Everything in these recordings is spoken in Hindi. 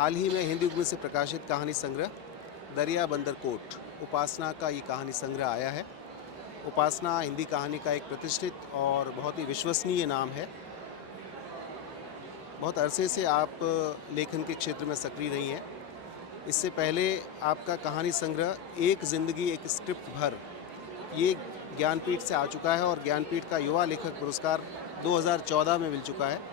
हाल ही में हिंदी युग से प्रकाशित कहानी संग्रह दरिया बंदर कोट उपासना का ये कहानी संग्रह आया है। उपासना हिंदी कहानी का एक प्रतिष्ठित और बहुत ही विश्वसनीय नाम है। बहुत अरसे से आप लेखन के क्षेत्र में सक्रिय रही हैं। इससे पहले आपका कहानी संग्रह एक ज़िंदगी एक स्क्रिप्ट भर ये ज्ञानपीठ से आ चुका है और ज्ञानपीठ का युवा लेखक पुरस्कार 2014 में मिल चुका है।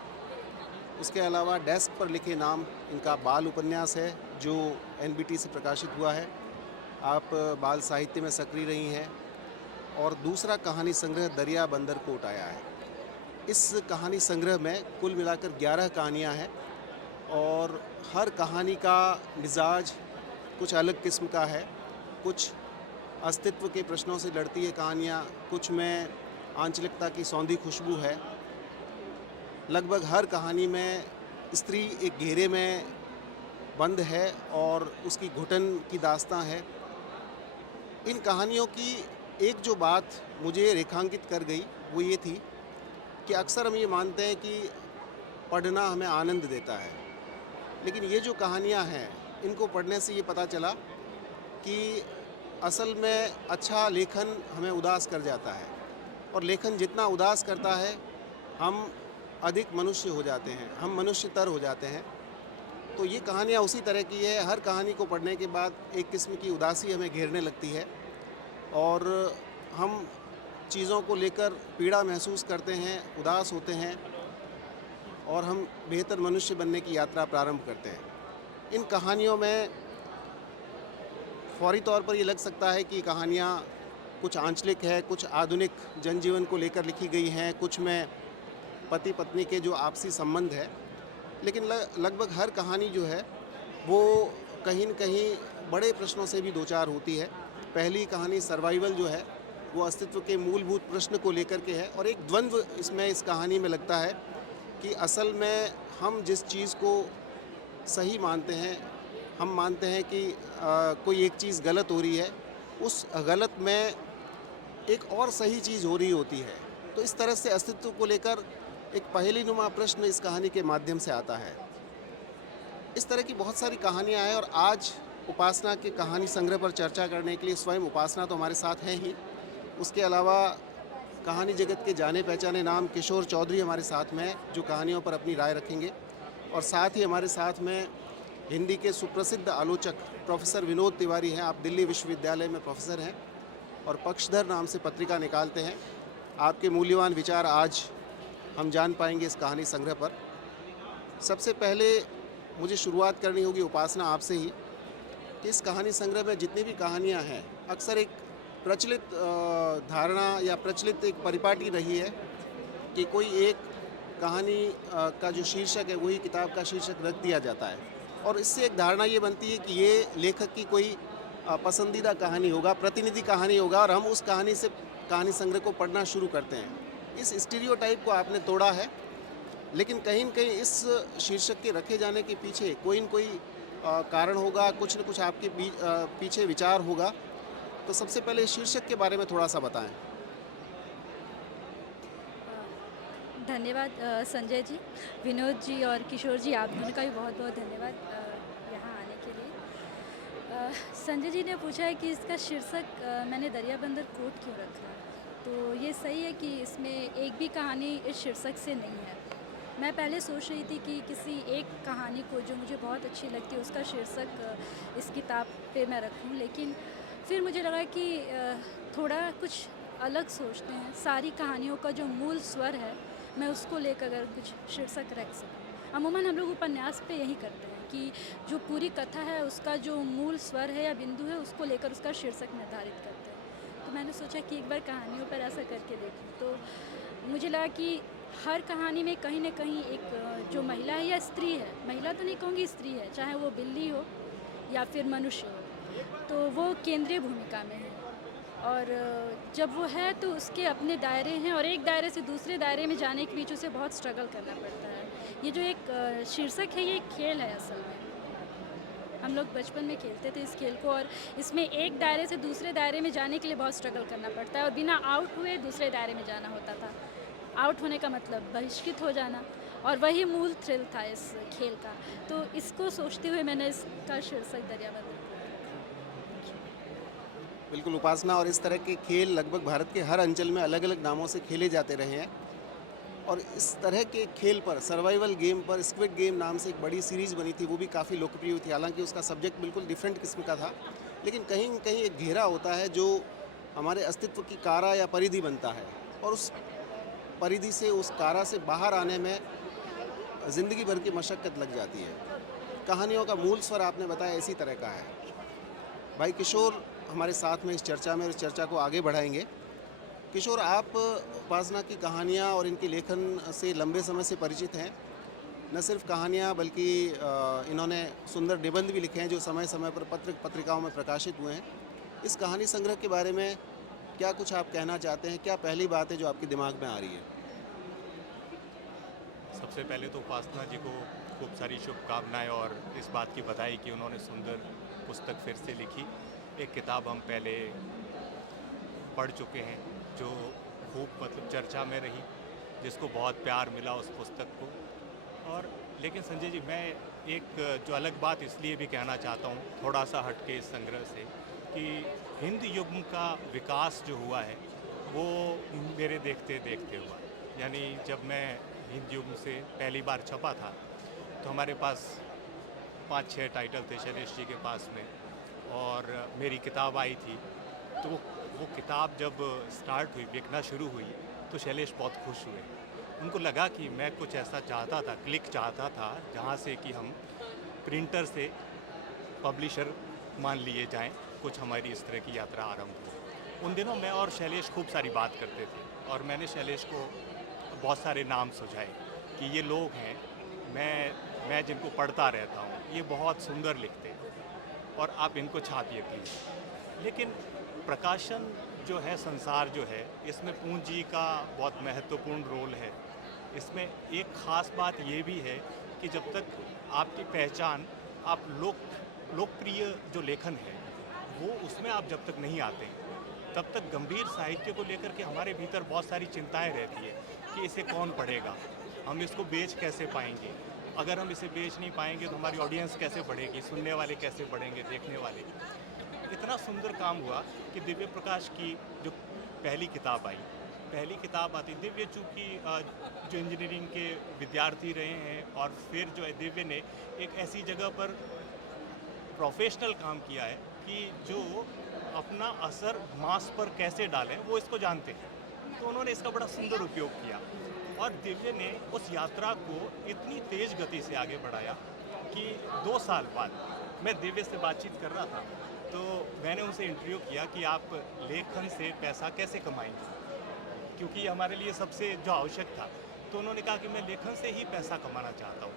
उसके अलावा डेस्क पर लिखे नाम इनका बाल उपन्यास है जो एनबीटी से प्रकाशित हुआ है। आप बाल साहित्य में सक्रिय रही हैं। और दूसरा कहानी संग्रह दरिया बंदर कोट आया है। इस कहानी संग्रह में कुल मिलाकर 11 कहानियाँ हैं और हर कहानी का मिजाज कुछ अलग किस्म का है। कुछ अस्तित्व के प्रश्नों से लड़ती है कहानियाँ, कुछ में आंचलिकता की सौंधी खुशबू है। लगभग हर कहानी में स्त्री एक घेरे में बंद है और उसकी घुटन की दास्तां है। इन कहानियों की एक जो बात मुझे रेखांकित कर गई वो ये थी कि अक्सर हम ये मानते हैं कि पढ़ना हमें आनंद देता है, लेकिन ये जो कहानियाँ हैं इनको पढ़ने से ये पता चला कि असल में अच्छा लेखन हमें उदास कर जाता है और लेखन जितना उदास करता है हम अधिक मनुष्य हो जाते हैं, हम मनुष्यतर हो जाते हैं। तो ये कहानियाँ उसी तरह की है। हर कहानी को पढ़ने के बाद एक किस्म की उदासी हमें घेरने लगती है और हम चीज़ों को लेकर पीड़ा महसूस करते हैं, उदास होते हैं और हम बेहतर मनुष्य बनने की यात्रा प्रारंभ करते हैं। इन कहानियों में फौरी तौर पर ये लग सकता है कि कहानियाँ कुछ आंचलिक है, कुछ आधुनिक जनजीवन को लेकर लिखी गई हैं, कुछ में पति पत्नी के जो आपसी संबंध है, लेकिन लगभग हर कहानी जो है वो कहीं न कहीं बड़े प्रश्नों से भी दो चार होती है। पहली कहानी सर्वाइवल जो है वो अस्तित्व के मूलभूत प्रश्न को लेकर के है और एक द्वंद्व इसमें इस कहानी में लगता है कि असल में हम जिस चीज़ को सही मानते हैं, हम मानते हैं कि कोई एक चीज़ गलत हो रही है, उस गलत में एक और सही चीज़ हो रही होती है। तो इस तरह से अस्तित्व को लेकर एक पहेलीनुमा प्रश्न इस कहानी के माध्यम से आता है। इस तरह की बहुत सारी कहानियाँ हैं और आज उपासना के कहानी संग्रह पर चर्चा करने के लिए स्वयं उपासना तो हमारे साथ हैं ही। उसके अलावा कहानी जगत के जाने पहचाने नाम किशोर चौधरी हमारे साथ में हैं, जो कहानियों पर अपनी राय रखेंगे। और साथ ही हमारे साथ में हिंदी के सुप्रसिद्ध आलोचक प्रोफेसर विनोद तिवारी हैं। आप दिल्ली विश्वविद्यालय में प्रोफेसर हैं और पक्षधर नाम से पत्रिका निकालते हैं। आपके मूल्यवान विचार आज हम जान पाएंगे इस कहानी संग्रह पर। सबसे पहले मुझे शुरुआत करनी होगी उपासना आपसे ही कि इस कहानी संग्रह में जितनी भी कहानियाँ हैं अक्सर एक प्रचलित धारणा या प्रचलित एक परिपाटी रही है कि कोई एक कहानी का जो शीर्षक है वही किताब का शीर्षक रख दिया जाता है और इससे एक धारणा ये बनती है कि ये लेखक की कोई पसंदीदा कहानी होगा, प्रतिनिधि कहानी होगा और हम उस कहानी से कहानी संग्रह को पढ़ना शुरू करते हैं। इस स्टीरियोटाइप को आपने तोड़ा है, लेकिन कहीं न कहीं इस शीर्षक के रखे जाने के पीछे कोई न कोई कारण होगा, कुछ न कुछ आपके पीछे विचार होगा। तो सबसे पहले शीर्षक के बारे में थोड़ा सा बताएं। धन्यवाद संजय जी, विनोद जी और किशोर जी, आप दोनों का भी बहुत बहुत धन्यवाद यहाँ आने के लिए। संजय जी ने पूछा है कि इसका शीर्षक मैंने दरिया बंदर कोट क्यों रखा है। तो ये सही है कि इसमें एक भी कहानी इस शीर्षक से नहीं है। मैं पहले सोच रही थी कि किसी एक कहानी को जो मुझे बहुत अच्छी लगती है उसका शीर्षक इस किताब पे मैं रखूं, लेकिन फिर मुझे लगा कि थोड़ा कुछ अलग सोचते हैं। सारी कहानियों का जो मूल स्वर है मैं उसको लेकर अगर कुछ शीर्षक रख सकूँ। अमूमन हम लोग उपन्यास पे यही करते हैं कि जो पूरी कथा है उसका जो मूल स्वर है या बिंदु है उसको लेकर उसका शीर्षक निर्धारित करते हैं। तो मैंने सोचा कि एक बार कहानियों पर ऐसा करके देखूं। तो मुझे लगा कि हर कहानी में कहीं ना कहीं एक जो महिला है या स्त्री है, महिला तो नहीं कहूँगी, स्त्री है, चाहे वो बिल्ली हो या फिर मनुष्य हो, तो वो केंद्रीय भूमिका में है। और जब वो है तो उसके अपने दायरे हैं और एक दायरे से दूसरे दायरे में जाने के बीच उसे बहुत स्ट्रगल करना पड़ता है। ये जो एक शीर्षक है ये एक खेल है असल में। हम लोग बचपन में खेलते थे इस खेल को और इसमें एक दायरे से दूसरे दायरे में जाने के लिए बहुत स्ट्रगल करना पड़ता है और बिना आउट हुए दूसरे दायरे में जाना होता था। आउट होने का मतलब बहिष्कृत हो जाना और वही मूल थ्रिल था इस खेल का। तो इसको सोचते हुए मैंने इसका शीर्षक दरियाबंद रखा। बिल्कुल उपासना, और इस तरह के खेल लगभग भारत के हर अंचल में अलग अलग नामों से खेले जाते रहे हैं। और इस तरह के खेल पर, सर्वाइवल गेम पर स्क्विड गेम नाम से एक बड़ी सीरीज़ बनी थी, वो भी काफ़ी लोकप्रिय हुई थी। हालांकि उसका सब्जेक्ट बिल्कुल डिफरेंट किस्म का था, लेकिन कहीं न कहीं एक घेरा होता है जो हमारे अस्तित्व की कारा या परिधि बनता है, और उस परिधि से, उस कारा से बाहर आने में ज़िंदगी भर की मशक्क़त लग जाती है। कहानियों का मूल स्वर आपने बताया इसी तरह का है। भाई किशोर हमारे साथ में इस चर्चा में, इस चर्चा को आगे बढ़ाएंगे। किशोर, आप उपासना की कहानियाँ और इनके लेखन से लंबे समय से परिचित हैं। न सिर्फ कहानियाँ, बल्कि इन्होंने सुंदर निबंध भी लिखे हैं जो समय समय पर पत्र पत्रिकाओं में प्रकाशित हुए हैं। इस कहानी संग्रह के बारे में क्या कुछ आप कहना चाहते हैं? क्या पहली बात है जो आपके दिमाग में आ रही है? सबसे पहले तो उपासना जी को खूब सारी शुभकामनाएं और इस बात की बधाई कि उन्होंने सुंदर पुस्तक फिर से लिखी। एक किताब हम पहले पढ़ चुके हैं जो खूब मतलब चर्चा में रही, जिसको बहुत प्यार मिला उस पुस्तक को। और लेकिन संजय जी, मैं एक जो अलग बात इसलिए भी कहना चाहता हूँ थोड़ा सा हट के इस संग्रह से, कि हिंद युग का विकास जो हुआ है वो मेरे देखते देखते हुआ। यानी जब मैं हिंद युग से पहली बार छपा था तो हमारे पास 5-6 टाइटल थे शैलेश जी के पास में, और मेरी किताब आई थी। तो वो किताब जब स्टार्ट हुई, बिकना शुरू हुई, तो शैलेश बहुत खुश हुए। उनको लगा कि मैं कुछ ऐसा चाहता था, क्लिक चाहता था, जहाँ से कि हम प्रिंटर से पब्लिशर मान लिए जाएं, कुछ हमारी इस तरह की यात्रा आरंभ हो। उन दिनों मैं और शैलेश खूब सारी बात करते थे, और मैंने शैलेश को बहुत सारे नाम सुझाए कि ये लोग हैं, मैं जिनको पढ़ता रहता हूँ, ये बहुत सुंदर लिखते हैं और आप इनको छापिए प्लीज़। लेकिन प्रकाशन जो है, संसार जो है, इसमें पूंजी का बहुत महत्वपूर्ण रोल है। इसमें एक ख़ास बात ये भी है कि जब तक आपकी पहचान, आप लोकप्रिय जो लेखन है वो उसमें आप जब तक नहीं आते, तब तक गंभीर साहित्य को लेकर के हमारे भीतर बहुत सारी चिंताएं रहती है कि इसे कौन पढ़ेगा, हम इसको बेच कैसे पाएंगे, अगर हम इसे बेच नहीं पाएंगे तो हमारी ऑडियंस कैसे बढ़ेगी, सुनने वाले कैसे बढ़ेंगे, देखने वाले। इतना सुंदर काम हुआ कि दिव्य प्रकाश की जो पहली किताब आती, दिव्य चूँकि जो इंजीनियरिंग के विद्यार्थी रहे हैं, और फिर जो है दिव्य ने एक ऐसी जगह पर प्रोफेशनल काम किया है कि जो अपना असर मास पर कैसे डालें वो इसको जानते हैं। तो उन्होंने इसका बड़ा सुंदर उपयोग किया, और दिव्य ने उस यात्रा को इतनी तेज़ गति से आगे बढ़ाया कि 2 साल बाद मैं दिव्य से बातचीत कर रहा था, तो मैंने उनसे इंटरव्यू किया कि आप लेखन से पैसा कैसे कमाएंगे, क्योंकि हमारे लिए सबसे जो आवश्यक था। तो उन्होंने कहा कि मैं लेखन से ही पैसा कमाना चाहता हूँ।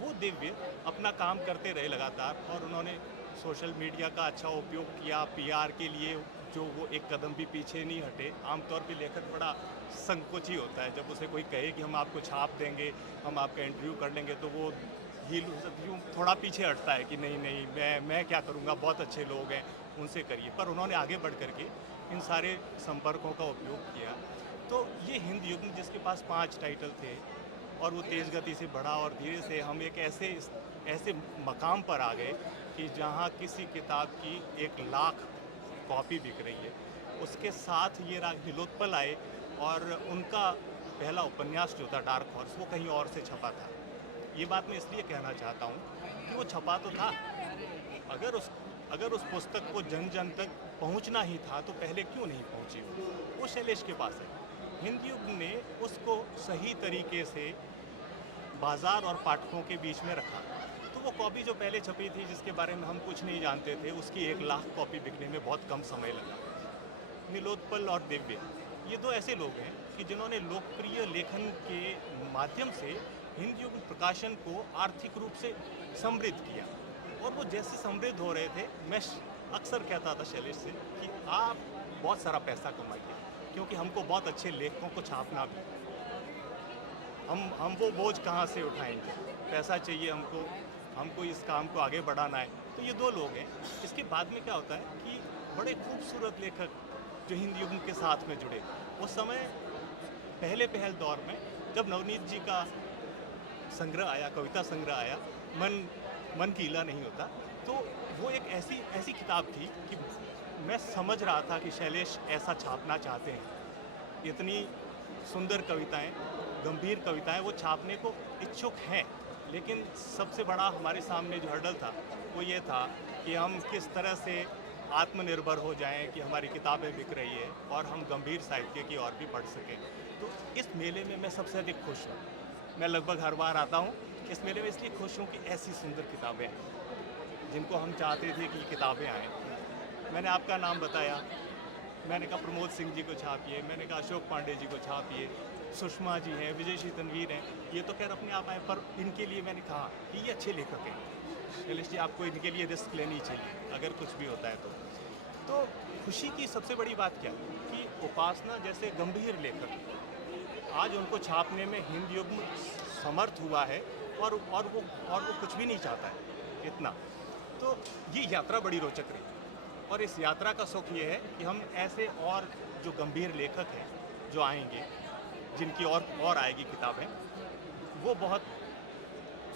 वो दिव्य अपना काम करते रहे लगातार, और उन्होंने सोशल मीडिया का अच्छा उपयोग किया पीआर के लिए, जो वो एक कदम भी पीछे नहीं हटे। आमतौर पे लेखक बड़ा संकोची होता है, जब उसे कोई कहे कि हम आपको छाप देंगे, हम आपका इंटरव्यू कर लेंगे, तो वो यूँ थोड़ा पीछे हटता है कि नहीं मैं क्या करूँगा, बहुत अच्छे लोग हैं, उनसे करिए। पर उन्होंने आगे बढ़ करके इन सारे संपर्कों का उपयोग किया। तो ये हिंद युग जिसके पास 5 टाइटल थे, और वो तेज़ गति से बढ़ा, और धीरे से हम एक ऐसे मकाम पर आ गए कि जहाँ किसी किताब की 1 लाख कॉपी बिक रही है। उसके साथ ये राग नीलोत्पल आए, और उनका पहला उपन्यास जो था डार्क हॉर्स, वो कहीं और से छपा था। ये बात मैं इसलिए कहना चाहता हूँ कि वो छपा तो था, अगर उस पुस्तक को जन जन तक पहुँचना ही था तो पहले क्यों नहीं पहुँची? वो शैलेश के पास है। हिंद युग ने उसको सही तरीके से बाज़ार और पाठकों के बीच में रखा। तो वो कॉपी जो पहले छपी थी, जिसके बारे में हम कुछ नहीं जानते थे, उसकी 1 लाख कॉपी बिकने में बहुत कम समय लगा। नीलोत्पल और दिव्य, ये 2 ऐसे लोग हैं कि जिन्होंने लोकप्रिय लेखन के माध्यम से हिंद युग प्रकाशन को आर्थिक रूप से समृद्ध किया। और वो जैसे समृद्ध हो रहे थे, मैं अक्सर कहता था शैलेश से कि आप बहुत सारा पैसा कमाइए, क्योंकि हमको बहुत अच्छे लेखकों को छापना भी, हम वो बोझ कहाँ से उठाएंगे, पैसा चाहिए हमको इस काम को आगे बढ़ाना है। तो ये 2 लोग हैं। इसके बाद में क्या होता है कि बड़े खूबसूरत लेखक जो हिंद युग के साथ में जुड़े, उस समय पहल दौर में जब नवनीत जी का संग्रह आया, कविता संग्रह आया, मन कीला नहीं होता। तो वो एक ऐसी किताब थी कि मैं समझ रहा था कि शैलेश ऐसा छापना चाहते हैं। इतनी सुंदर कविताएं, गंभीर कविताएं वो छापने को इच्छुक हैं, लेकिन सबसे बड़ा हमारे सामने जो हर्डल था वो ये था कि हम किस तरह से आत्मनिर्भर हो जाएं कि हमारी किताबें बिक रही है और हम गंभीर साहित्य की और भी पढ़ सकें। तो इस मेले में मैं सबसे अधिक खुश हूँ। मैं लगभग हर बार आता हूँ इस मेले में, इसलिए खुश हूँ कि ऐसी सुंदर किताबें हैं जिनको हम चाहते थे कि किताबें आएँ। मैंने आपका नाम बताया, मैंने कहा प्रमोद सिंह जी को छापिए, मैंने कहा अशोक पांडे जी को छापिए, सुषमा जी हैं, विजय श्री तनवीर हैं, ये तो खैर अपने आप आए, पर इनके लिए मैंने कहा कि ये अच्छे लेखक हैं, शैलेश जी आपको इनके लिए रिस्क लेनी चाहिए अगर कुछ भी होता है तो खुशी की सबसे बड़ी बात क्या कि उपासना जैसे गंभीर लेखक आज उनको छापने में हिंद युग्म समर्थ हुआ है और वो कुछ भी नहीं चाहता है इतना। तो ये यात्रा बड़ी रोचक रही और इस यात्रा का सुख ये है कि हम ऐसे और जो गंभीर लेखक हैं जो आएंगे, जिनकी और आएगी किताबें, वो बहुत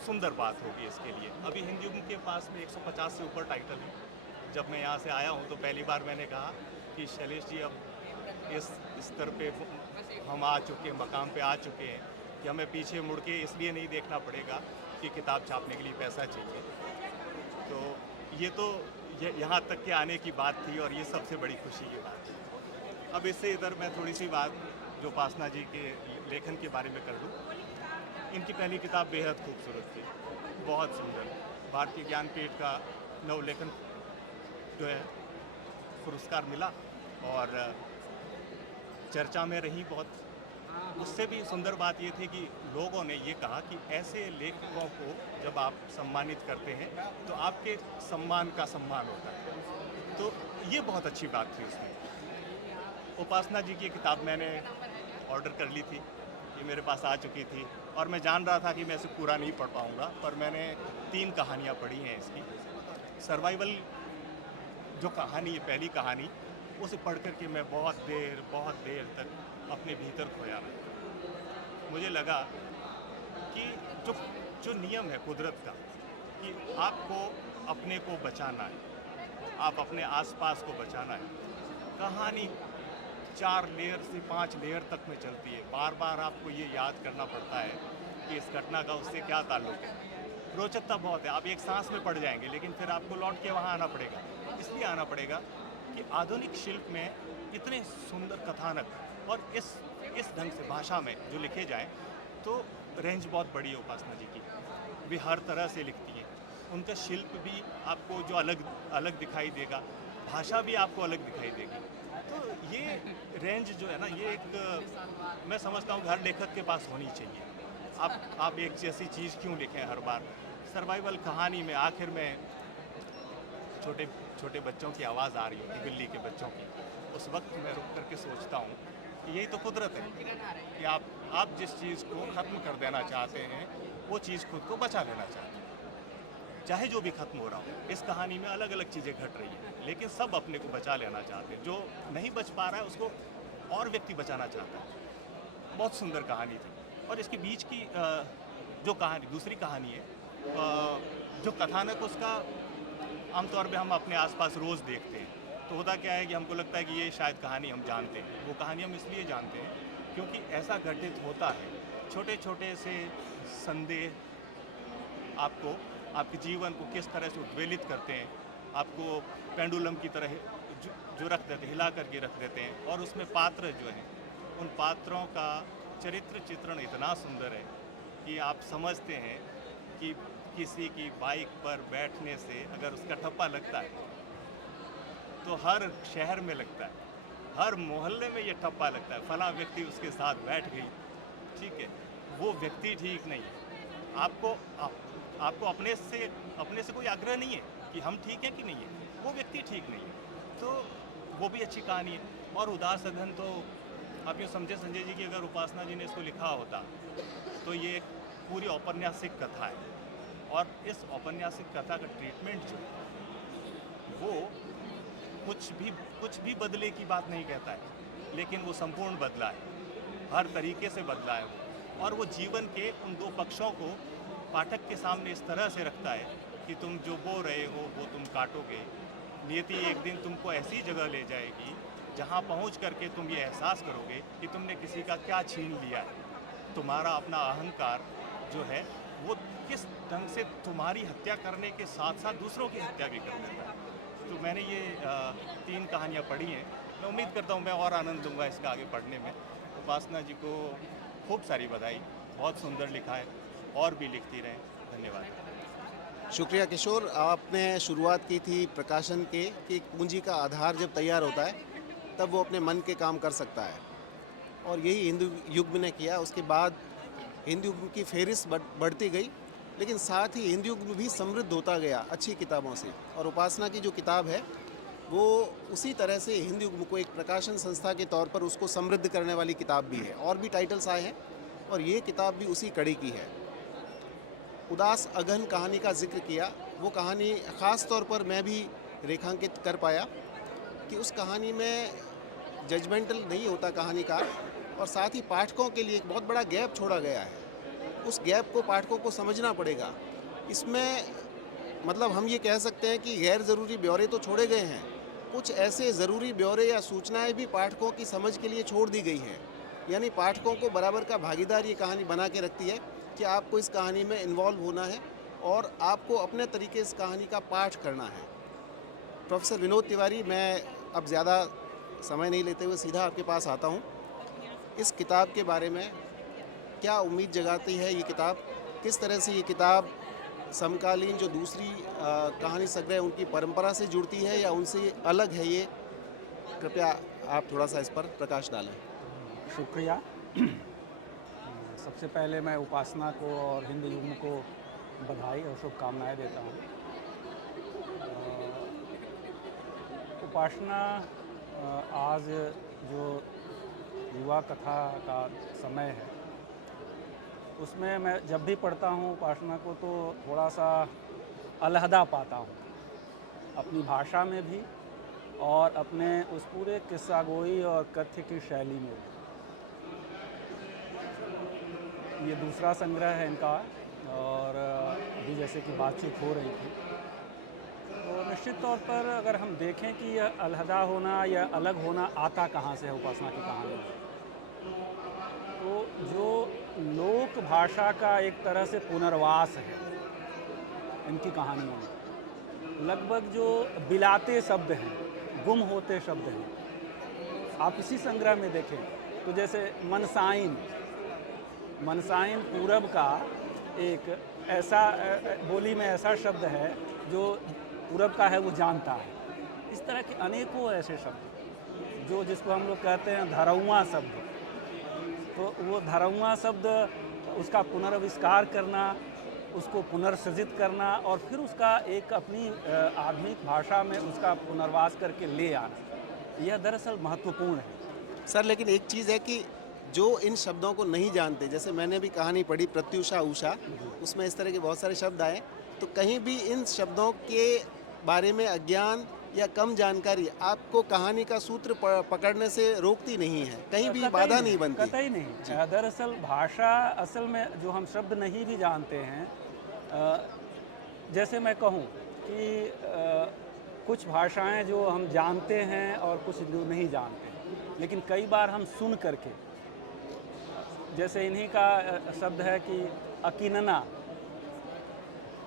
सुंदर बात होगी इसके लिए। अभी हिंद युग्म के पास में 150 से ऊपर टाइटल है। जब मैं यहाँ से आया हूँ तो पहली बार मैंने कहा कि शैलेश जी अब इस स्तर पे हम आ चुके हैं, मकाम पे आ चुके हैं कि हमें पीछे मुड़ के इसलिए नहीं देखना पड़ेगा कि किताब छापने के लिए पैसा चाहिए। तो ये तो यहाँ तक के आने की बात थी और ये सबसे बड़ी खुशी की बात है। अब इससे इधर मैं थोड़ी सी बात जो उपासना जी के लेखन के बारे में कर दूँ। इनकी पहली किताब बेहद खूबसूरत थी, बहुत सुंदर। भारतीय ज्ञानपीठ का नवलेखन जो है पुरस्कार मिला और चर्चा में रही बहुत। उससे भी सुंदर बात ये थी कि लोगों ने ये कहा कि ऐसे लेखकों को जब आप सम्मानित करते हैं तो आपके सम्मान का सम्मान होता है। तो ये बहुत अच्छी बात थी उसमें। उपासना जी की किताब मैंने ऑर्डर कर ली थी, ये मेरे पास आ चुकी थी और मैं जान रहा था कि मैं इसे पूरा नहीं पढ़ पाऊँगा, पर मैंने 3 कहानियाँ पढ़ी हैं इसकी। सर्वाइवल जो कहानी है, पहली कहानी, उसे पढ़ कर के मैं बहुत देर तक अपने भीतर खोया रहा। मुझे लगा कि जो नियम है कुदरत का कि आपको अपने को बचाना है, आप अपने आसपास को बचाना है। कहानी 4 लेयर से 5 लेयर तक में चलती है। बार बार आपको ये याद करना पड़ता है कि इस घटना का उससे क्या ताल्लुक है। रोचकता बहुत है। आप एक सांस में पड़ जाएंगे, लेकिन फिर आपको लौट के वहाँ आना पड़ेगा। इसलिए आना पड़ेगा कि आधुनिक शिल्प में इतने सुंदर कथानक और इस ढंग से भाषा में जो लिखे जाएं, तो रेंज बहुत बड़ी है उपासना जी की। वे हर तरह से लिखती हैं। उनका शिल्प भी आपको जो अलग दिखाई देगा, भाषा भी आपको अलग दिखाई देगी। तो ये रेंज जो है ना, ये एक मैं समझता हूँ कि हर लेखक के पास होनी चाहिए। आप एक जैसी चीज़ क्यों लिखें हर बार। सर्वाइवल कहानी में आखिर में छोटे बच्चों की आवाज़ आ रही होती, बिल्ली के बच्चों की। उस वक्त मैं रुक करके सोचता हूँ कि यही तो कुदरत है कि आप जिस चीज़ को ख़त्म कर देना चाहते हैं, वो चीज़ खुद को बचा लेना चाहते हैं। चाहे जो भी ख़त्म हो रहा हो, इस कहानी में अलग अलग चीज़ें घट रही हैं, लेकिन सब अपने को बचा लेना चाहते हैं। जो नहीं बच पा रहा है उसको और व्यक्ति बचाना चाहता है। बहुत सुंदर कहानी थी। और इसके बीच की जो कहानी, दूसरी कहानी है, जो कथानक उसका आमतौर पे हम अपने आसपास रोज़ देखते हैं। तो होता क्या है कि हमको लगता है कि ये शायद कहानी हम जानते हैं। वो कहानी हम इसलिए जानते हैं क्योंकि ऐसा घटित होता है। छोटे छोटे से संदेह आपको आपके जीवन को किस तरह से उद्वेलित करते हैं, आपको पेंडुलम की तरह जो रख देते, हिला करके रख देते हैं। और उसमें पात्र जो हैं, उन पात्रों का चरित्र चित्रण इतना सुंदर है कि आप समझते हैं कि किसी की बाइक पर बैठने से अगर उसका ठप्पा लगता है तो हर शहर में लगता है, हर मोहल्ले में ये ठप्पा लगता है। फला व्यक्ति उसके साथ बैठ गई, ठीक है, वो व्यक्ति ठीक नहीं है। आपको अपने से कोई आग्रह नहीं है कि हम ठीक हैं कि नहीं है, वो व्यक्ति ठीक नहीं है। तो वो भी अच्छी कहानी है। और उदास अध्ययन तो आप यूँ समझे संजय जी कि अगर उपासना जी ने इसको लिखा होता तो ये एक पूरी औपन्यासिक कथा है। और इस औपन्यासिक कथा का ट्रीटमेंट जो है वो कुछ भी बदले की बात नहीं कहता है, लेकिन वो संपूर्ण बदला है, हर तरीके से बदला है वो। और वो जीवन के उन दो पक्षों को पाठक के सामने इस तरह से रखता है कि तुम जो बो रहे हो वो तुम काटोगे। नियति एक दिन तुमको ऐसी जगह ले जाएगी जहाँ पहुँच करके तुम ये एहसास करोगे कि तुमने किसी का क्या छीन लिया है। तुम्हारा अपना अहंकार जो है वो किस ढंग से तुम्हारी हत्या करने के साथ साथ दूसरों की हत्या भी कर देता है। तो मैंने ये 3 कहानियाँ पढ़ी हैं। मैं उम्मीद करता हूँ मैं और आनंद लूँगा इसका आगे पढ़ने में। उपासना जी को खूब सारी बधाई, बहुत सुंदर लिखा है और भी लिखती रहें। धन्यवाद। शुक्रिया किशोर। आपने शुरुआत की थी प्रकाशन के कि पूंजी का आधार जब तैयार होता है तब वो अपने मन के काम कर सकता है, और यही हिंदू युग ने किया। उसके बाद हिंदू युग की फेहरिस्त बढ़ती गई, लेकिन साथ ही हिंदू युग भी समृद्ध होता गया अच्छी किताबों से। और उपासना की जो किताब है वो उसी तरह से हिंदू युग को एक प्रकाशन संस्था के तौर पर उसको समृद्ध करने वाली किताब भी है। और भी टाइटल्स आए हैं और ये किताब भी उसी कड़ी की है। उदास अगहन कहानी का जिक्र किया। वो कहानी ख़ास तौर पर मैं भी रेखांकित कर पाया कि उस कहानी में जजमेंटल नहीं होता कहानीकार, और साथ ही पाठकों के लिए एक बहुत बड़ा गैप छोड़ा गया है। उस गैप को पाठकों को समझना पड़ेगा। इसमें मतलब हम ये कह सकते हैं कि गैर ज़रूरी ब्यौरे तो छोड़े गए हैं, कुछ ऐसे ज़रूरी ब्यौरे या सूचनाएं भी पाठकों की समझ के लिए छोड़ दी गई हैं। यानी पाठकों को बराबर का भागीदार ये कहानी बना के रखती है कि आपको इस कहानी में इन्वॉल्व होना है और आपको अपने तरीके इस कहानी का पाठ करना है। प्रोफेसर विनोद तिवारी, मैं अब ज़्यादा समय नहीं लेते हुए सीधा आपके पास आता हूँ। इस किताब के बारे में क्या उम्मीद जगाती है ये किताब? किस तरह से ये किताब समकालीन जो दूसरी कहानी संग्रह उनकी परंपरा से जुड़ती है या उनसे अलग है ये? कृपया आप थोड़ा सा इस पर प्रकाश डालें। शुक्रिया। सबसे पहले मैं उपासना को और हिंदू युग को बधाई और शुभकामनाएं देता हूँ। उपासना आज जो युवा कथा का समय है उसमें मैं जब भी पढ़ता हूँ उपासना को तो थोड़ा सा अलहदा पाता हूँ, अपनी भाषा में भी और अपने उस पूरे किस्सागोई और कथ्य की शैली में भी। ये दूसरा संग्रह है इनका, और अभी जैसे कि बातचीत हो रही थी तो निश्चित तौर पर अगर हम देखें कि यह अलहदा होना या अलग होना आता कहाँ से है उपासना की कहानी में, तो जो लोक भाषा का एक तरह से पुनर्वास है इनकी कहानियों में। लगभग जो बिलाते शब्द हैं, गुम होते शब्द हैं, आप इसी संग्रह में देखें तो जैसे मनसाइन पूरब का एक ऐसा बोली में ऐसा शब्द है जो पूरब का है वो जानता है। इस तरह के अनेकों ऐसे शब्द जो जिसको हम लोग कहते हैं धरौआ शब्द, तो वो धरौआ शब्द उसका पुनर्विष्कार करना, उसको पुनर्सृजित करना और फिर उसका एक अपनी आधुनिक भाषा में उसका पुनर्वास करके ले आना, यह दरअसल महत्वपूर्ण है। सर, लेकिन एक चीज़ है कि जो इन शब्दों को नहीं जानते, जैसे मैंने भी कहानी पढ़ी प्रत्युषा उषा, उसमें इस तरह के बहुत सारे शब्द आए, तो कहीं भी इन शब्दों के बारे में अज्ञान या कम जानकारी आपको कहानी का सूत्र पकड़ने से रोकती नहीं है, कहीं भी बाधा नहीं बनती। कतई नहीं। दरअसल भाषा असल में जो हम शब्द नहीं भी जानते हैं, जैसे मैं कहूँ कि कुछ भाषाएं जो हम जानते हैं और कुछ जो नहीं जानते, लेकिन कई बार हम सुन करके, जैसे इन्हीं का शब्द है कि अकीनना,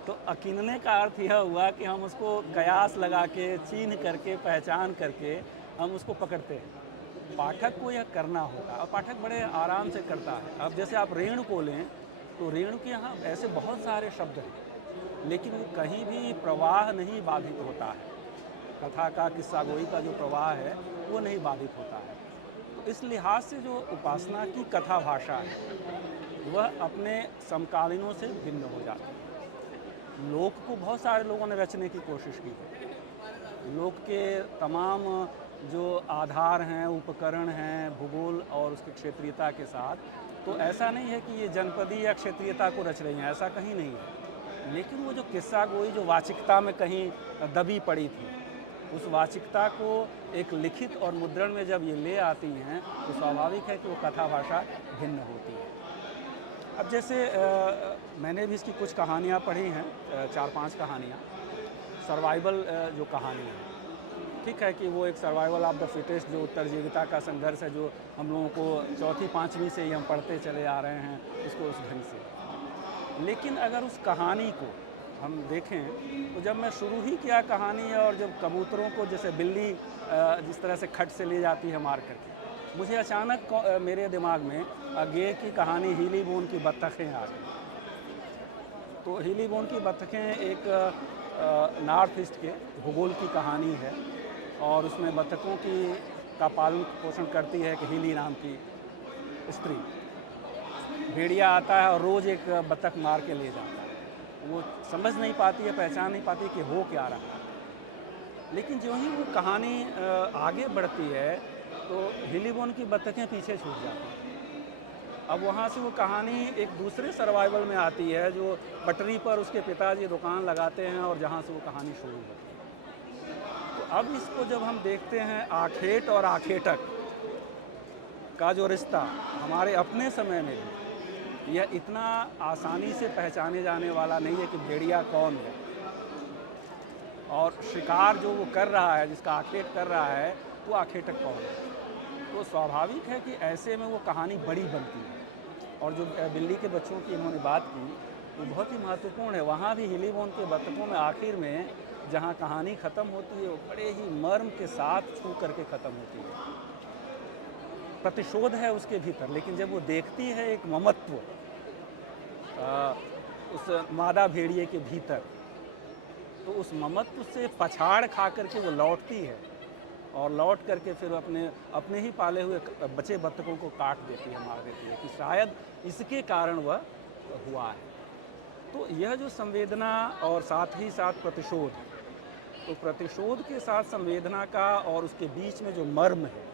तो अकीनने का अर्थ यह हुआ कि हम उसको कयास लगा के, चिन्ह करके, पहचान करके हम उसको पकड़ते हैं। पाठक को यह करना होगा और पाठक बड़े आराम से करता है। अब जैसे आप रेणु को लें तो रेणु के यहाँ ऐसे बहुत सारे शब्द हैं, लेकिन वो कहीं भी प्रवाह नहीं बाधित होता है। कथा का, किस्सागोई का जो प्रवाह है वो नहीं बाधित होता है। तो इस लिहाज से जो उपासना की कथा भाषा है वह अपने समकालीनों से भिन्न हो जाती है। लोक को बहुत सारे लोगों ने रचने की कोशिश की है। लोक के तमाम जो आधार हैं, उपकरण हैं, भूगोल और उसकी क्षेत्रीयता के साथ, तो ऐसा नहीं है कि ये जनपदी या क्षेत्रीयता को रच रही हैं, ऐसा कहीं नहीं है। लेकिन वो जो किस्सागोई जो वाचिकता में कहीं दबी पड़ी थी, उस वाचिकता को एक लिखित और मुद्रण में जब ये ले आती हैं तो स्वाभाविक है कि वो कथा भाषा भिन्न होती है। अब जैसे मैंने भी इसकी कुछ कहानियाँ पढ़ी हैं, 4-5 कहानियाँ, सर्वाइवल जो कहानी है। ठीक है कि वो एक सर्वाइवल ऑफ द फिटेस्ट, जो उत्तरजीविता का संघर्ष है, जो हम लोगों को चौथी पाँचवीं से ही हम पढ़ते चले आ रहे हैं उसको उस ढंग से। लेकिन अगर उस कहानी को हम देखें तो जब मैं शुरू ही किया कहानी और जब कबूतरों को जैसे बिल्ली जिस तरह से खट से ले जाती है मार करके, मुझे अचानक मेरे दिमाग में गे की कहानी हीली बोन की बत्तखें आ गई। तो हीली बोन की बत्तखें एक नॉर्थ ईस्ट के भूगोल की कहानी है और उसमें बत्तखों का पालन पोषण करती है कि हीली नाम की स्त्री। भेड़िया आता है और रोज़ एक बत्तख मार के ले जाता है। वो समझ नहीं पाती है, पहचान नहीं पाती कि हो क्या रहा है। लेकिन जो ही वो कहानी आगे बढ़ती है तो हीली बोन की बत्तखें पीछे छूट जाती हैं। अब वहाँ से वो कहानी एक दूसरे सर्वाइवल में आती है, जो पटरी पर उसके पिताजी दुकान लगाते हैं और जहाँ से वो कहानी शुरू होती है। तो अब इसको जब हम देखते हैं, आखेट और आखेटक का जो रिश्ता हमारे अपने समय में भी यह इतना आसानी से पहचाने जाने वाला नहीं है कि भेड़िया कौन है और शिकार जो वो कर रहा है, जिसका आखेट कर रहा है, वो आखेटक कौन है। तो स्वाभाविक है कि ऐसे में वो कहानी बड़ी बनती है। और जो बिल्ली के बच्चों की इन्होंने बात की वो बहुत ही महत्वपूर्ण है। वहाँ भी हीली बोन के बत्तखों में आखिर में जहाँ कहानी ख़त्म होती है वो बड़े ही मर्म के साथ छू करके ख़त्म होती है। प्रतिशोध है उसके भीतर, लेकिन जब वो देखती है एक ममत्व उस मादा भेड़िए के भीतर, तो उस ममत्व से पछाड़ खा करके वो लौटती है और लौट करके फिर अपने ही पाले हुए बचे बत्तखों को काट देती है, मार देती है, कि शायद इसके कारण वह हुआ है। तो यह जो संवेदना और साथ ही साथ प्रतिशोध, तो प्रतिशोध के साथ संवेदना का और उसके बीच में जो मर्म है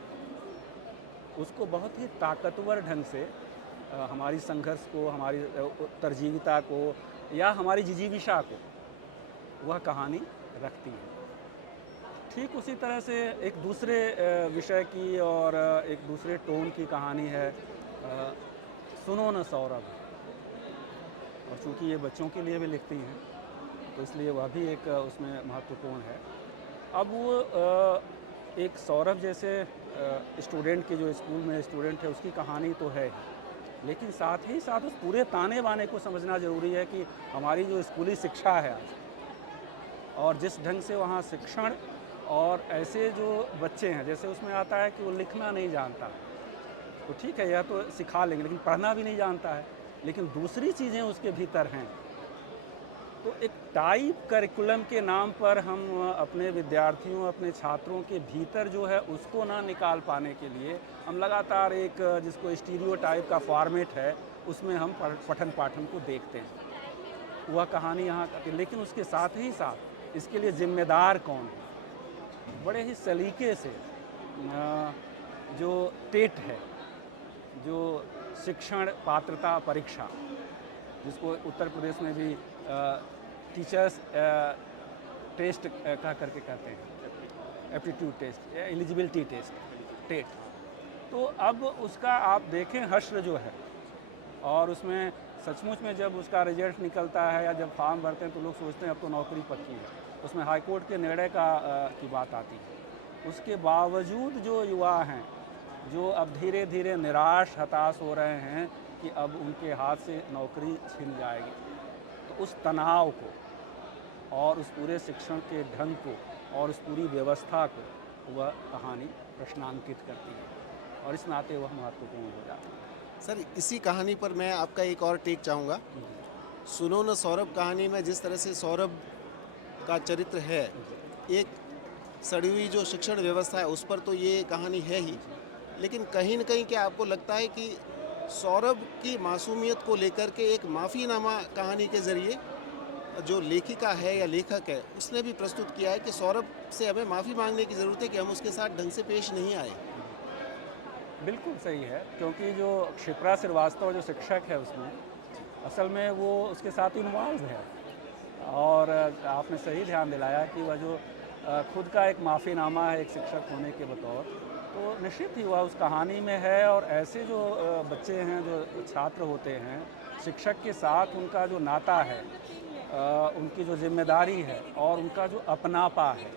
उसको बहुत ही ताकतवर ढंग से हमारी संघर्ष को, हमारी उत्तरजीविता को या हमारी जिजीविषा को वह कहानी रखती है। ठीक उसी तरह से एक दूसरे विषय की और एक दूसरे टोन की कहानी है सुनो न सौरभ। और चूँकि ये बच्चों के लिए भी लिखती हैं तो इसलिए वह भी एक उसमें महत्वपूर्ण है। अब वो एक सौरभ जैसे स्टूडेंट के, जो स्कूल में स्टूडेंट है, उसकी कहानी तो है, लेकिन साथ ही साथ उस पूरे ताने बाने को समझना ज़रूरी है कि हमारी जो स्कूली शिक्षा है आज और जिस ढंग से वहाँ शिक्षण और ऐसे जो बच्चे हैं, जैसे उसमें आता है कि वो लिखना नहीं जानता, तो ठीक है, यह तो सिखा लेंगे, लेकिन पढ़ना भी नहीं जानता है, लेकिन दूसरी चीज़ें उसके भीतर हैं। तो एक टाइप करिकुलम के नाम पर हम अपने विद्यार्थियों, अपने छात्रों के भीतर जो है उसको ना निकाल पाने के लिए हम लगातार एक जिसको स्टीरियोटाइप का फॉर्मेट है उसमें हम पठन पाठन को देखते हैं। वह कहानी यहाँ, लेकिन उसके साथ ही साथ इसके लिए जिम्मेदार कौन है, बड़े ही सलीके से जो टेट है, जो शिक्षण पात्रता परीक्षा, जिसको उत्तर प्रदेश में भी टीचर्स टेस्ट कह करके कहते हैं, एप्टीट्यूड टेस्ट या एलिजिबिलिटी टेस्ट, टेट। तो अब उसका आप देखें हश्र जो है, और उसमें सचमुच में जब उसका रिजल्ट निकलता है या जब फॉर्म भरते हैं तो लोग सोचते हैं अब तो नौकरी पक्की है। उसमें हाई कोर्ट के निर्णय की बात आती है। उसके बावजूद जो युवा हैं, जो अब धीरे धीरे निराश हताश हो रहे हैं कि अब उनके हाथ से नौकरी छिन जाएगी, तो उस तनाव को और उस पूरे शिक्षण के ढंग को और उस पूरी व्यवस्था को वह कहानी प्रश्नांकित करती है और इस नाते वह महत्वपूर्ण हो जाती है। सर, इसी कहानी पर मैं आपका एक और टेक चाहूँगा। सुनो न सौरभ कहानी में जिस तरह से सौरभ का चरित्र है, एक सड़ी हुई जो शिक्षण व्यवस्था है उस पर तो ये कहानी है ही, लेकिन कहीं न कहीं क्या आपको लगता है कि सौरभ की मासूमियत को लेकर के एक माफ़ीनामा कहानी के ज़रिए जो लेखिका है या लेखक है उसने भी प्रस्तुत किया है कि सौरभ से हमें माफ़ी मांगने की ज़रूरत है कि हम उसके साथ ढंग से पेश नहीं आए। बिल्कुल सही है, क्योंकि जो क्षिप्रा श्रीवास्तव जो शिक्षक है उसमें असल में वो उसके साथ इन्वॉल्व है, और आपने सही ध्यान दिलाया कि वह जो खुद का एक माफ़ीनामा है एक शिक्षक होने के बतौर, तो निश्चित ही वह उस कहानी में है। और ऐसे जो बच्चे हैं, जो छात्र होते हैं, शिक्षक के साथ उनका जो नाता है, उनकी जो जिम्मेदारी है और उनका जो अपनापा है,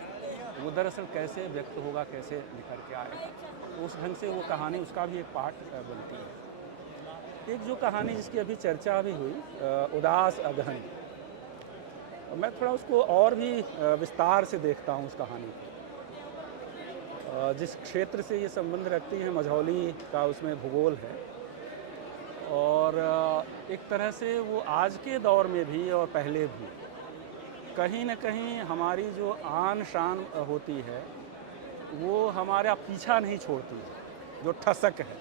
वो दरअसल कैसे व्यक्त होगा, कैसे निखर के आएगा, उस ढंग से वो कहानी उसका भी एक पार्ट बनती है। एक जो कहानी जिसकी अभी चर्चा भी हुई, उदास अगहन, मैं थोड़ा उसको और भी विस्तार से देखता हूँ उस कहानी को। जिस क्षेत्र से ये संबंध रखती है, मझौली का उसमें भूगोल है, और एक तरह से वो आज के दौर में भी और पहले भी कहीं न कहीं हमारी जो आन शान होती है वो हमारा पीछा नहीं छोड़ती है, जो ठसक है।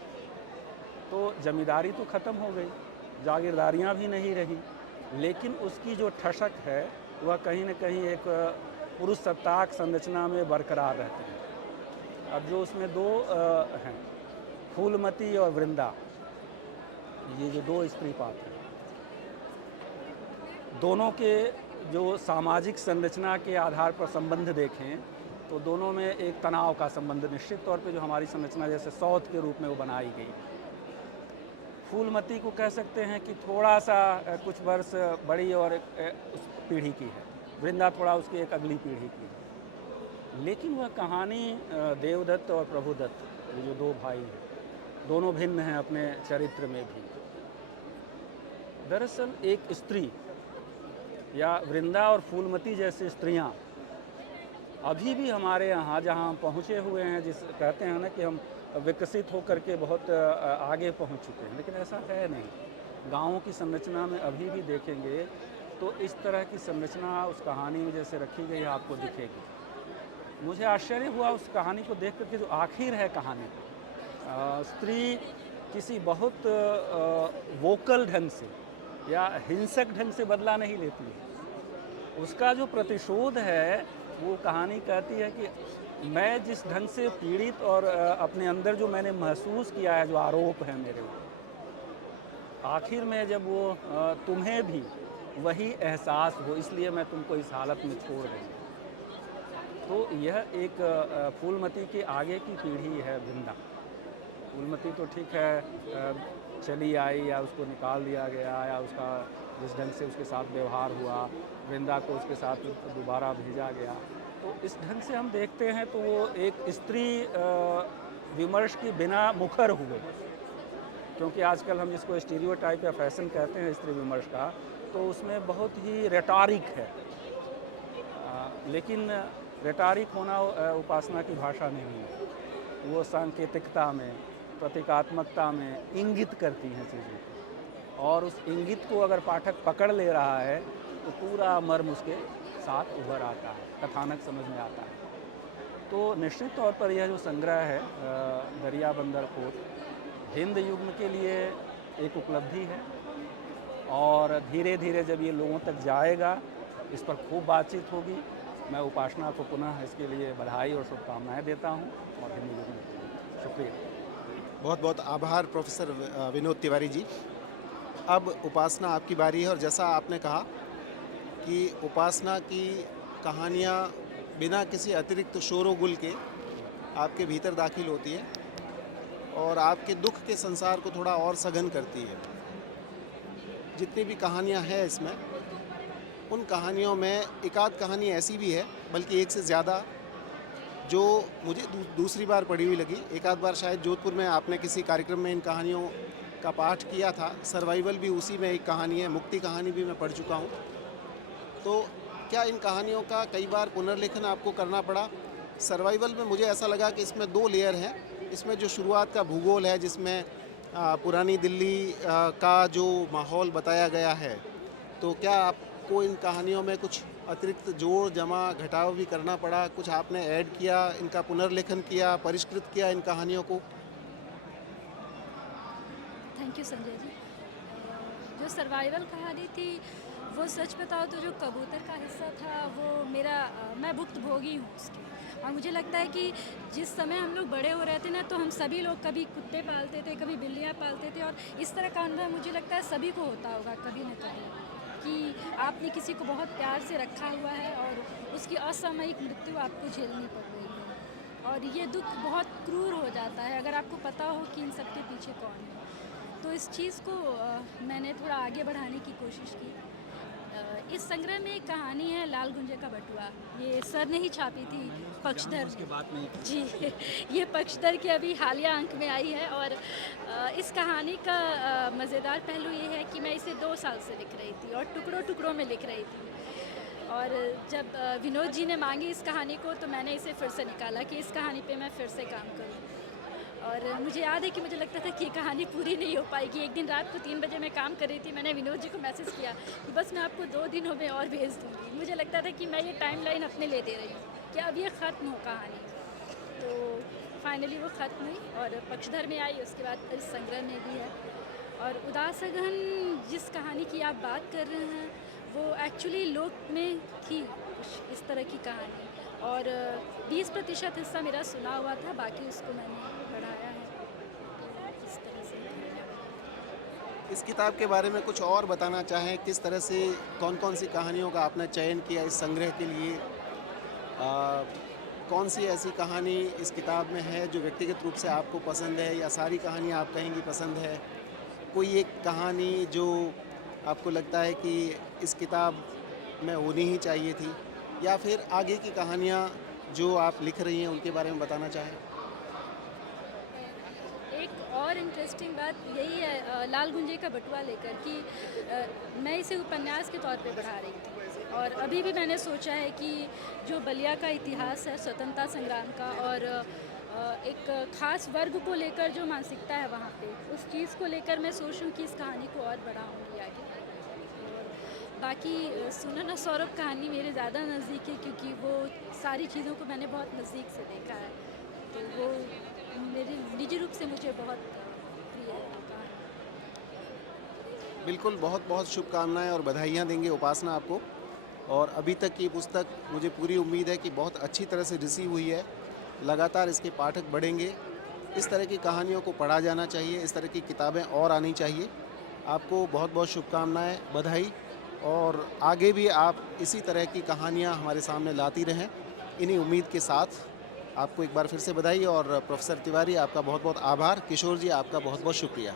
तो ज़मींदारी तो ख़त्म हो गई, जागीरदारियाँ भी नहीं रही, लेकिन उसकी जो ठसक है वह कहीं न कहीं एक पुरुष सत्ताक संरचना में बरकरार रहती है। अब जो उसमें दो हैं, फूलमती और वृंदा, ये जो दो स्त्री पात्र हैं, दोनों के जो सामाजिक संरचना के आधार पर संबंध देखें तो दोनों में एक तनाव का संबंध निश्चित तौर पे जो हमारी संरचना जैसे सौत के रूप में वो बनाई गई। फूलमती को कह सकते हैं कि थोड़ा सा कुछ वर्ष बड़ी और उस पीढ़ी की है, वृंदा थोड़ा उसकी एक अगली पीढ़ी की है। लेकिन वह कहानी देवदत्त और प्रभुदत्त, ये जो दो भाई हैं, दोनों भिन्न हैं अपने चरित्र में भी। दरअसल एक स्त्री या वृंदा और फूलमती जैसी स्त्रियां अभी भी हमारे यहाँ जहाँ हम पहुँचे हुए हैं, जिस कहते हैं ना कि हम विकसित होकर के बहुत आगे पहुँच चुके हैं, लेकिन ऐसा है नहीं। गाँवों की संरचना में अभी भी देखेंगे तो इस तरह की संरचना उस कहानी में जैसे रखी गई है आपको दिखेगी। मुझे आश्चर्य हुआ उस कहानी को देख करके, जो आखिर है कहानी, स्त्री किसी बहुत वोकल ढंग से या हिंसक ढंग से बदला नहीं लेती है। उसका जो प्रतिशोध है, वो कहानी कहती है कि मैं जिस ढंग से पीड़ित और अपने अंदर जो मैंने महसूस किया है, जो आरोप है मेरे ऊपर, आखिर में जब वो तुम्हें भी वही एहसास हो, इसलिए मैं तुमको इस हालत में छोड़ रही हूँ। तो यह एक फूलमती के आगे की पीढ़ी है वृंदा। फूलमती तो ठीक है चली आई या उसको निकाल दिया गया या उसका जिस ढंग से उसके साथ व्यवहार हुआ, वृंदा को उसके साथ दोबारा भेजा गया। तो इस ढंग से हम देखते हैं तो वो एक स्त्री विमर्श के बिना मुखर हुए, क्योंकि आजकल हम जिसको स्टीरियोटाइप या फैशन कहते हैं स्त्री विमर्श का, तो उसमें बहुत ही रेटोरिक है। लेकिन रेटोरिक होना उपासना की भाषा नहीं है। वो सांकेतिकता में, प्रतीकात्मकता में इंगित करती हैं चीज़ें, और उस इंगित को अगर पाठक पकड़ ले रहा है तो पूरा मर्म उसके साथ उभर आता है, कथानक समझ में आता है। तो निश्चित तौर पर यह जो संग्रह है दरिया बंदर कोट, हिंद युग के लिए एक उपलब्धि है, और धीरे धीरे जब ये लोगों तक जाएगा, इस पर खूब बातचीत होगी। मैं उपासना को पुनः इसके लिए बधाई और शुभकामनाएं देता हूं, और हिंद युग के लिए शुक्रिया। बहुत बहुत आभार प्रोफेसर विनोद तिवारी जी। अब उपासना आपकी बारी है, और जैसा आपने कहा कि उपासना की कहानियाँ बिना किसी अतिरिक्त शोर-गुल के आपके भीतर दाखिल होती है और आपके दुख के संसार को थोड़ा और सघन करती है। जितनी भी कहानियाँ हैं इसमें, उन कहानियों में एक आध कहानी ऐसी भी है, बल्कि एक से ज़्यादा, जो मुझे दूसरी बार पढ़ी हुई लगी। एक आध बार शायद जोधपुर में आपने किसी कार्यक्रम में इन कहानियों का पाठ किया था। सर्वाइवल भी उसी में एक कहानी है, मुक्ति कहानी भी मैं पढ़ चुका हूँ। तो क्या इन कहानियों का कई बार पुनर्लेखन आपको करना पड़ा? सर्वाइवल में मुझे ऐसा लगा कि इसमें दो लेयर हैं। इसमें जो शुरुआत का भूगोल है, जिसमें पुरानी दिल्ली का जो माहौल बताया गया है, तो क्या आपको इन कहानियों में कुछ अतिरिक्त जोड़ जमा घटाव भी करना पड़ा? कुछ आपने ऐड किया, इनका पुनर्लेखन किया, परिष्कृत किया इन कहानियों को? Thank you Sanjay ji. जो सर्वाइवल कहानी थी, वो सच बताओ तो जो कबूतर का हिस्सा था, वो मेरा मैं भुक्तभोगी हूँ उसकी। और मुझे लगता है कि जिस समय हम लोग बड़े हो रहे थे ना, तो हम सभी लोग कभी कुत्ते पालते थे, कभी बिल्लियाँ पालते थे, और इस तरह का अनुभव मुझे लगता है सभी को होता होगा कभी न कभी, कि आपने किसी को बहुत प्यार से रखा हुआ है और उसकी असामयिक मृत्यु आपको झेलनी पड़ रही है, और ये दुख बहुत क्रूर हो जाता है अगर आपको पता हो कि इन सब के पीछे कौन है। तो इस चीज़ को मैंने थोड़ा आगे बढ़ाने की कोशिश की। इस संग्रह में एक कहानी है लाल गुंजे का बटुआ। ये सर ने ही छापी थी पक्षधर उसके बाद में ही जी। ये पक्षधर के अभी हालिया अंक में आई है और इस कहानी का मज़ेदार पहलू ये है कि मैं इसे 2 साल से लिख रही थी और टुकड़ों टुकड़ों में लिख रही थी। और जब विनोद जी ने मांगी इस कहानी को तो मैंने इसे फिर से निकाला कि इस कहानी पे मैं फिर से काम करूं। और मुझे याद है कि मुझे लगता था कि ये कहानी पूरी नहीं हो पाएगी। एक दिन रात को 3 बजे मैं काम कर रही थी, मैंने विनोद जी को मैसेज किया कि बस मैं आपको 2 दिनों में और भेज दूँगी। मुझे लगता था कि मैं ये टाइमलाइन अपने ले दे रही हूँ कि अब ये ख़त्म हो कहानी। तो फाइनली वो ख़त्म हुई और पक्षधर में आई, उसके बाद इस संग्रह में भी है। और उदास अगहन जिस कहानी की आप बात कर रहे हैं वो एक्चुअली लोक में थी कुछ इस तरह की कहानी और 20% हिस्सा मेरा सुना हुआ था, बाकी उसको मैंने पढ़ाया है। इस तरह से इस किताब के बारे में कुछ और बताना चाहें, किस तरह से कौन कौन सी कहानियों का आपने चयन किया इस संग्रह के लिए? कौन सी ऐसी कहानी इस किताब में है जो व्यक्तिगत रूप से आपको पसंद है या सारी कहानियाँ आप कहेंगी पसंद है? कोई एक कहानी जो आपको लगता है कि इस किताब में होनी ही चाहिए थी, या फिर आगे की कहानियाँ जो आप लिख रही हैं उनके बारे में बताना चाहें? एक और इंटरेस्टिंग बात यही है लाल गुंजे का बटुआ लेकर कि मैं इसे उपन्यास के तौर पे बढ़ा रही थी और अभी भी मैंने सोचा है कि जो बलिया का इतिहास है स्वतंत्रता संग्राम का और एक ख़ास वर्ग को लेकर जो मानसिकता है वहाँ पे, उस चीज़ को लेकर मैं सोच रही हूँ कि इस कहानी को और बढ़ाऊँगी आगे। और बाकी सुनन और सौरभ कहानी मेरे ज़्यादा नज़दीक है क्योंकि वो सारी चीज़ों को मैंने बहुत नज़दीक से देखा है, तो वो मेरे निजी रूप से मुझे बहुत प्रिय है वो कहानी। बिल्कुल, बहुत बहुत शुभकामनाएं और बधाइयाँ देंगे उपासना आपको। और अभी तक की पुस्तक मुझे पूरी उम्मीद है कि बहुत अच्छी तरह से रिसीव हुई है। लगातार इसके पाठक बढ़ेंगे। इस तरह की कहानियों को पढ़ा जाना चाहिए, इस तरह की किताबें और आनी चाहिए। आपको बहुत बहुत शुभकामनाएं, बधाई, और आगे भी आप इसी तरह की कहानियां हमारे सामने लाती रहें। इन्हीं उम्मीद के साथ आपको एक बार फिर से बधाई और प्रोफेसर तिवारी आपका बहुत बहुत आभार। किशोर जी आपका बहुत बहुत शुक्रिया।